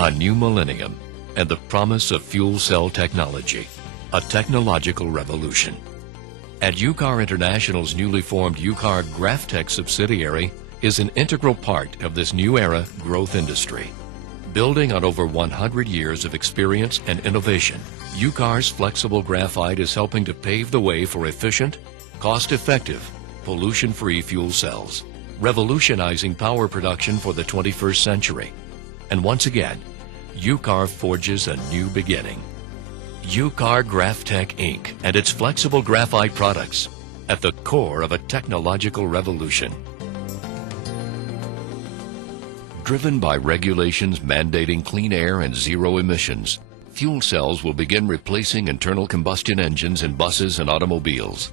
A new millennium and the promise of fuel cell technology, a technological revolution. At UCAR International's newly formed UCAR Graftech subsidiary is an integral part of this new era growth industry. Building on over 100 years of experience and innovation, UCAR's flexible graphite is helping to pave the way for efficient, cost-effective, pollution-free fuel cells, revolutionizing power production for the 21st century. And once again, UCAR forges a new beginning. UCAR Graftech Inc. and its flexible graphite products at the core of a technological revolution. Driven by regulations mandating clean air and zero emissions, fuel cells will begin replacing internal combustion engines in buses and automobiles.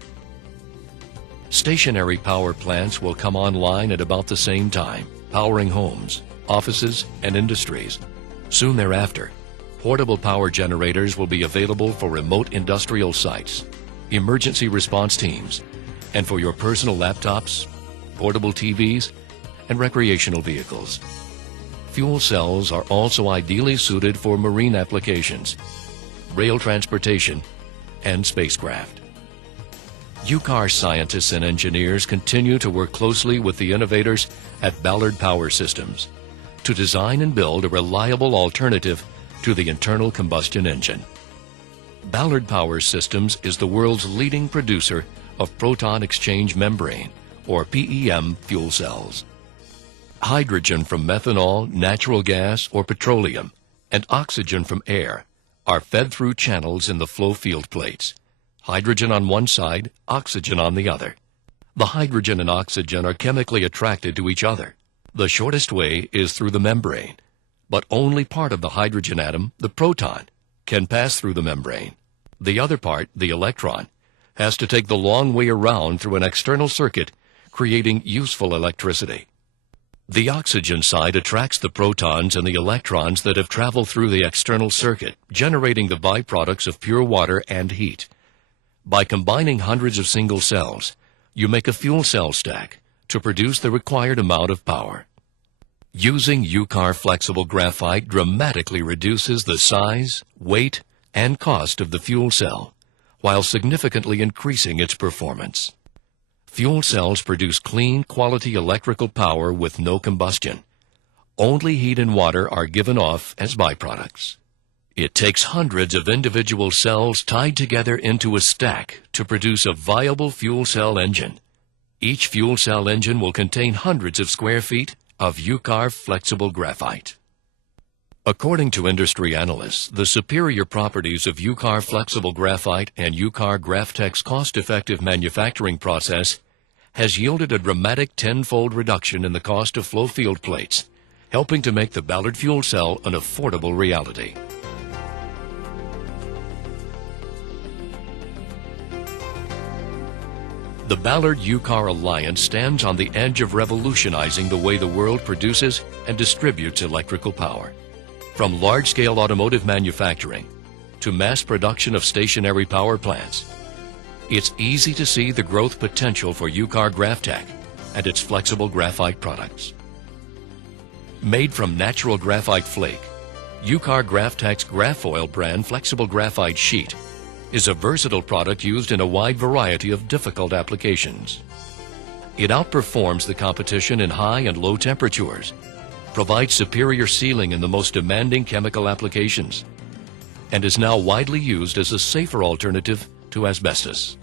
Stationary power plants will come online at about the same time, powering homes, offices, and industries. Soon thereafter, portable power generators will be available for remote industrial sites, emergency response teams, and for your personal laptops, portable TVs, and recreational vehicles. Fuel cells are also ideally suited for marine applications, rail transportation, and spacecraft. UCAR scientists and engineers continue to work closely with the innovators at Ballard Power Systems to design and build a reliable alternative to the internal combustion engine. Ballard Power Systems is the world's leading producer of proton exchange membrane, or PEM, fuel cells. Hydrogen from methanol, natural gas, or petroleum, and oxygen from air are fed through channels in the flow field plates. Hydrogen on one side, oxygen on the other. The hydrogen and oxygen are chemically attracted to each other. The shortest way is through the membrane, but only part of the hydrogen atom, the proton, can pass through the membrane. The other part, the electron, has to take the long way around through an external circuit, creating useful electricity. The oxygen side attracts the protons and the electrons that have traveled through the external circuit, generating the byproducts of pure water and heat. By combining hundreds of single cells, you make a fuel cell stack to produce the required amount of power. Using UCAR flexible graphite dramatically reduces the size, weight, and cost of the fuel cell, while significantly increasing its performance. Fuel cells produce clean, quality electrical power with no combustion. Only heat and water are given off as byproducts. It takes hundreds of individual cells tied together into a stack to produce a viable fuel cell engine. Each fuel cell engine will contain hundreds of square feet of UCAR flexible graphite. According to industry analysts, the superior properties of UCAR flexible graphite and UCAR Graftech's cost-effective manufacturing process has yielded a dramatic tenfold reduction in the cost of flow field plates, helping to make the Ballard fuel cell an affordable reality. The Ballard UCAR Alliance stands on the edge of revolutionizing the way the world produces and distributes electrical power. From large-scale automotive manufacturing to mass production of stationary power plants, it's easy to see the growth potential for UCAR Graftech and its flexible graphite products. Made from natural graphite flake, UCAR Graftech's Grafoil brand flexible graphite sheet is a versatile product used in a wide variety of difficult applications. It outperforms the competition in high and low temperatures, provides superior sealing in the most demanding chemical applications, and is now widely used as a safer alternative to asbestos.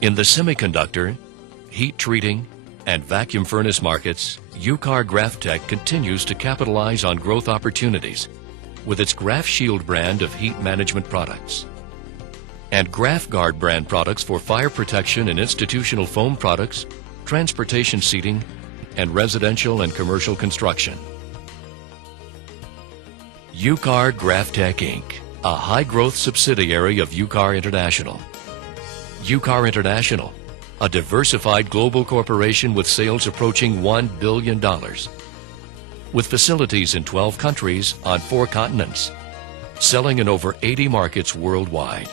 In the semiconductor, heat treating, and vacuum furnace markets, UCAR Graftech continues to capitalize on growth opportunities with its GrafShield brand of heat management products and GrafGuard brand products for fire protection and institutional foam products, transportation seating, and residential and commercial construction. UCAR Graftech Inc., a high-growth subsidiary of UCAR International. UCAR International, a diversified global corporation with sales approaching $1 billion, with facilities in 12 countries on 4 continents, selling in over 80 markets worldwide.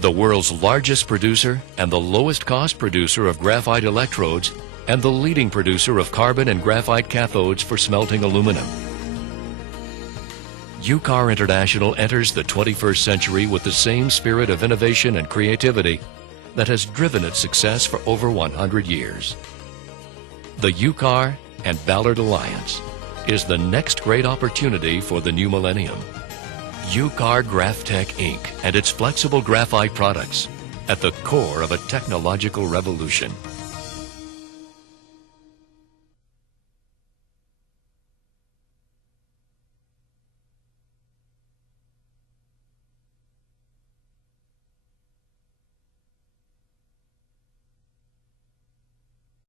The world's largest producer and the lowest cost producer of graphite electrodes and the leading producer of carbon and graphite cathodes for smelting aluminum. UCAR International enters the 21st century with the same spirit of innovation and creativity that has driven its success for over 100 years. The UCAR and Ballard Alliance is the next great opportunity for the new millennium. UCAR Graftech Inc. and its flexible graphite products at the core of a technological revolution.